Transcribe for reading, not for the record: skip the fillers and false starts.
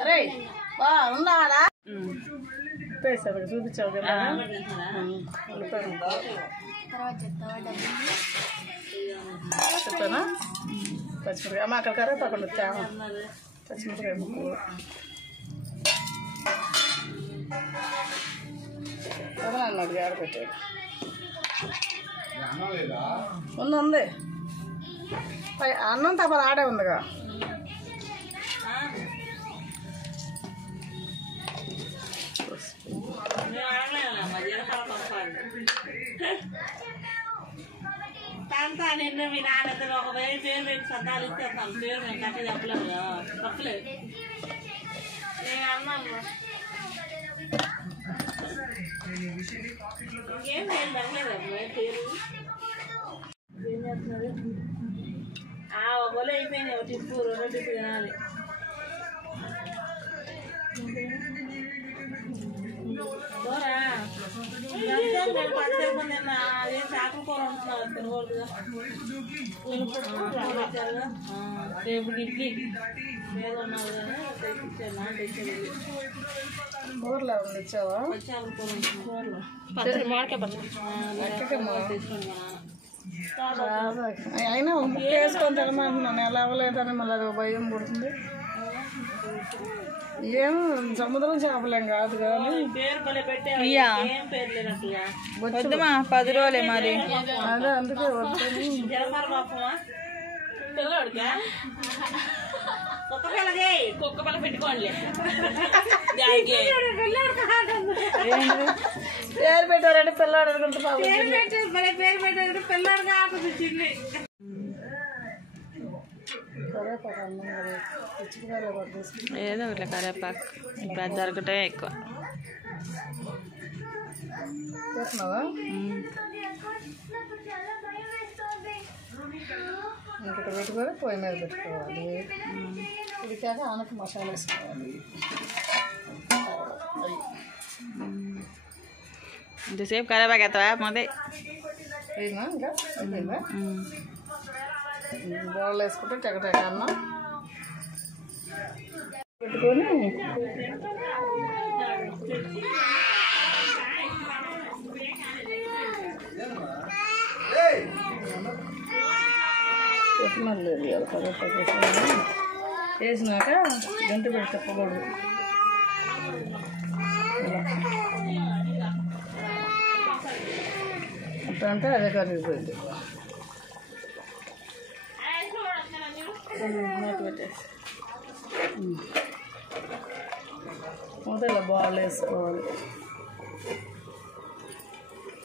అరే బా ఉన్నాడా పేసారు చూపించావు కదా చెప్పానా పచ్చిమిరకాయ అమ్మ అక్కడ కరేపాకండి తేమ పచ్చిమిరకాయ ముక్కు అన్నాడు ఆడపెట్టాడు ఉంది అన్నం తప్ప ఆడే ఉందిగా నిన్న మీ నాన్న ఒక పేరు పెట్టి సద్దాలు ఇచ్చేస్తాను పేరు నేను కట్ట చెప్పలేదు తప్పలేదు నేను అన్నాను ఇంకేం నేను తగ్గలేదు పేరు ఏం చేస్తున్నారు ఒకళ్ళు అయిపోయినాయి ఒక టిప్పు రెండో టిప్పు తినాలి అదేం చాకుల కూర ఉంటున్నావు తినకూడదుగా రేపు ఇడ్లీ ఏదో ఉన్నావు కానీ తెచ్చిచ్చాను ఊర్లో ఇచ్చావా చాకుల కూర ఉంటున్నావు పచ్చడి మామిడికాయ పచ్చడి తెచ్చుకోండి అయినా ఒక ముక్క వేసుకొని తినమంటున్నాను ఎలా అవ్వలేదని మళ్ళీ అది భయం పుడుతుంది ఏం సముద్రం చేపలేం కాదు కానీ వద్దుమా 10 రోజులే మరి అదే అందుకే వద్దని కుక్క పిల్ల పెట్టుకోండి పేరు పెట్టారంటే పిల్లాడు అనుకుంటా పేరు పెట్టారంటే పిల్లాడుగా ఆటొచ్చింది ఏదో ఒకటి కరేపాకు ఇప్పుడు అది దొరకటమే ఎక్కువ ఇంకొక పెట్టుకొని పొయ్యి మీద పెట్టుకోవాలి ఉడికాక ఆనకు మసాలా వేసుకోవాలి ఇంతసేపు కరేపాకు ఎత్తవా మొదే అయినా ఇంకా అయిపోయిందా బౌల్ వేసుకుంటే టెకటెక అన్నం పెట్టుకొని కొత్తిమీర లేదు కరివేపాకు వేసినాక గంట పెట్టి తిప్పకూడదు అట్లా అంటే అదే కరిగిపోయింది మూత ఇలా బాల్ వేసుకోవాలి